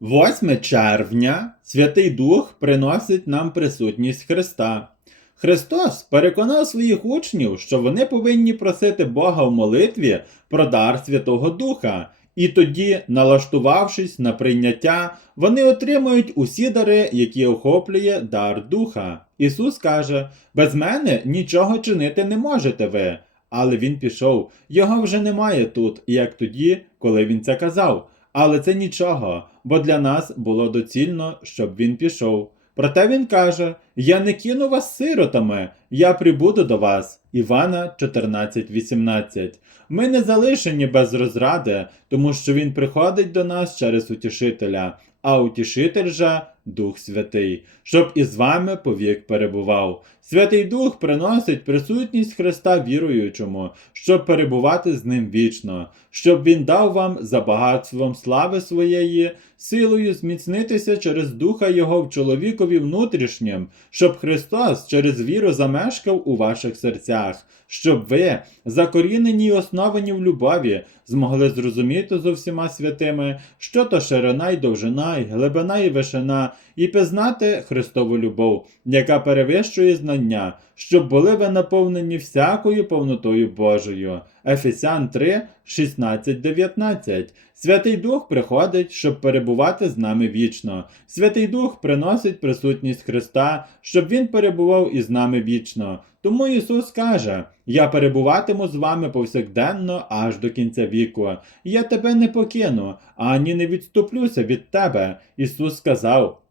8 червня Святий Дух приносить нам присутність Христа. Христос переконав своїх учнів, що вони повинні просити Бога в молитві про дар Святого Духа, і тоді, налаштувавшись на прийняття, вони отримують усі дари, які охоплює дар Духа. Ісус каже: без мене нічого чинити не можете ви. Але він пішов, його вже немає тут, як тоді, коли він це казав. Але це нічого, бо для нас було доцільно, щоб він пішов. Проте він каже: Я не кину вас сиротами, я прибуду до вас. Івана 14:18. Ми не залишені без розради, тому що він приходить до нас через утішителя, а утішитель же Дух Святий, щоб із вами повік перебував. Святий Дух приносить присутність Христа віруючому, щоб перебувати з ним вічно, щоб він дав вам за багатством слави своєї, силою зміцнитися через Духа Його в чоловікові внутрішнім, щоб Христос через віру замешкав у ваших серцях, щоб ви, закорінені й основані в любові, змогли зрозуміти з усіма святими, що то ширина й довжина, й глибина й вишина, і пізнати Христову любов, яка перевищує знання, щоб були ви наповнені всякою повнотою Божою. Ефесян 3, 16, 19. Святий Дух приходить, щоб перебувати з нами вічно. Святий Дух приносить присутність Христа, щоб Він перебував із нами вічно. Тому Ісус каже: Я перебуватиму з вами повсякденно аж до кінця віку. Я тебе не покину, ані не відступлюся від тебе. Ісус сказав.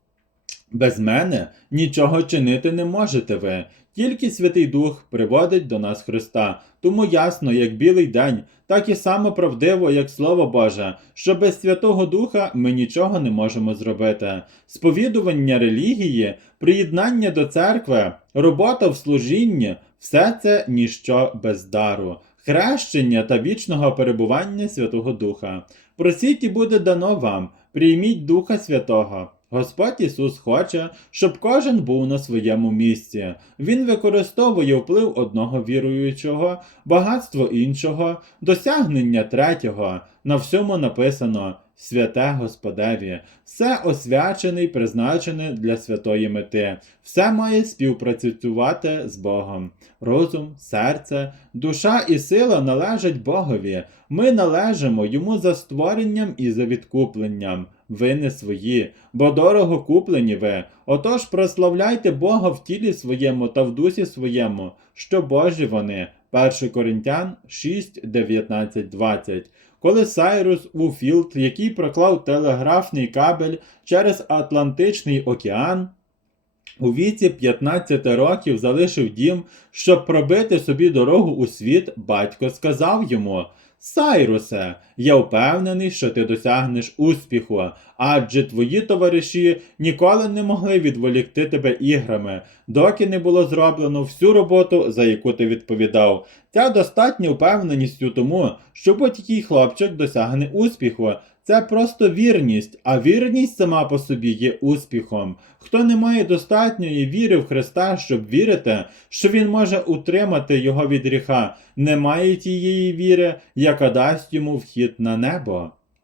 Без мене нічого чинити не можете ви. Тільки Святий Дух приводить до нас Христа. Тому ясно, як білий день, так і само правдиво, як Слово Боже, що без Святого Духа ми нічого не можемо зробити. Сповідування релігії, приєднання до церкви, робота в служінні все це ніщо без дару, хрещення та вічного перебування Святого Духа. Просіть і буде дано вам, прийміть Духа Святого. Господь Ісус хоче, щоб кожен був на своєму місці. Він використовує вплив одного віруючого, багатство іншого, досягнення третього. На всьому написано Святе Господеві, все освячене й призначене для святої мети, все має співпрацювати з Богом. Розум, серце, душа і сила належать Богові. Ми належимо йому за створенням і за відкупленням. Ви не свої, бо дорого куплені ви. Отож прославляйте Бога в тілі своєму та в дусі своєму, що Божі вони. 1 Коринтян 6, 19, 20. Коли Сайрус Уфілд, який проклав телеграфний кабель через Атлантичний океан, у віці 15 років залишив дім, щоб пробити собі дорогу у світ, батько сказав йому: Сайрусе, я впевнений, що ти досягнеш успіху, адже твої товариші ніколи не могли відволікти тебе іграми, доки не було зроблено всю роботу, за яку ти відповідав. Ця достатня впевненість у тому, що будь-який хлопчик досягне успіху. Це просто вірність, а вірність сама по собі є успіхом. Хто не має достатньої віри в Христа, щоб вірити, що Він може утримати його від гріха, не має тієї віри, яка дасть йому вхід на небо.